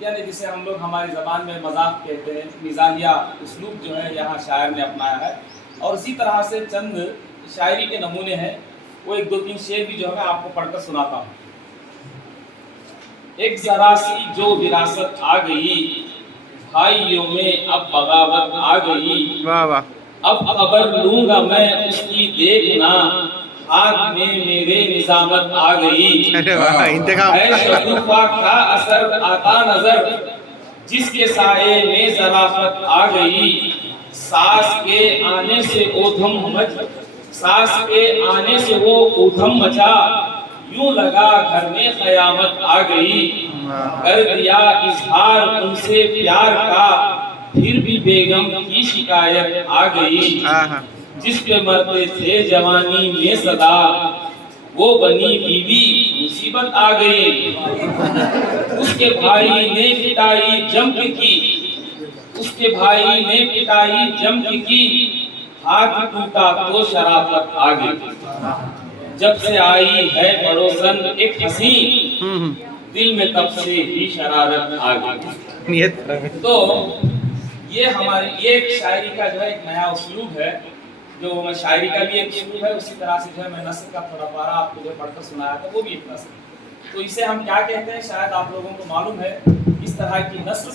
یعنی جسے ہم لوگ ہماری زبان میں مذاق کہتے ہیں، مزاحیہ اسلوب جو ہے یہاں شاعر نے اپنایا ہے. اور اسی طرح سے چند شاعری کے نمونے ہیں، وہ ایک دو تین شعر بھی جو ہے میں آپ کو پڑھ کر سناتا ہوں. ایک ذرا سی جو وراثت آ گئی، بھائیوں میں اب بغاوت آ گئی. واہ واہ. اب خبر لوں گا میں اس کی دیکھنا، ہاتھ میں میرے نظامت آ گئی. ارے واہ، انتخاب. اے شگوفہ کا اثر آتا نظر، جس کے سائے میں ظرافت آ گئی. ساس کے آنے سے وہ ادھم مچا، یوں لگا گھر میں قیامت آ گئی. کر دیا اظہار ان سے پیار کا، پھر بھی بیگم کی شکایت آ گئی. جس پہ مرتے تھے جوانی میں صدا، وہ بنی بیوی مصیبت آ گئی. اس کے بھائی نے پٹائی جم کی، ہاتھ ٹوٹا تو شرافت آ گئی. جب سے آئی ہے پڑوسن ایک حسین، دل میں تب سے ہی شرارت آ گئی. تو یہ ہماری ایک شاعری کا جو ہے ایک نیا اسلوب ہے، جو میں شاعری کا بھی ایک اسلوب ہے، اسی طرح سے جو ہے میں نثر کا تھوڑا پارا آپ کو جو پڑھ کر سنایا تھا وہ بھی ایک نثر. تو اسے ہم کیا کہتے ہیں شاید آپ لوگوں کو معلوم ہے. اس طرح کی نثر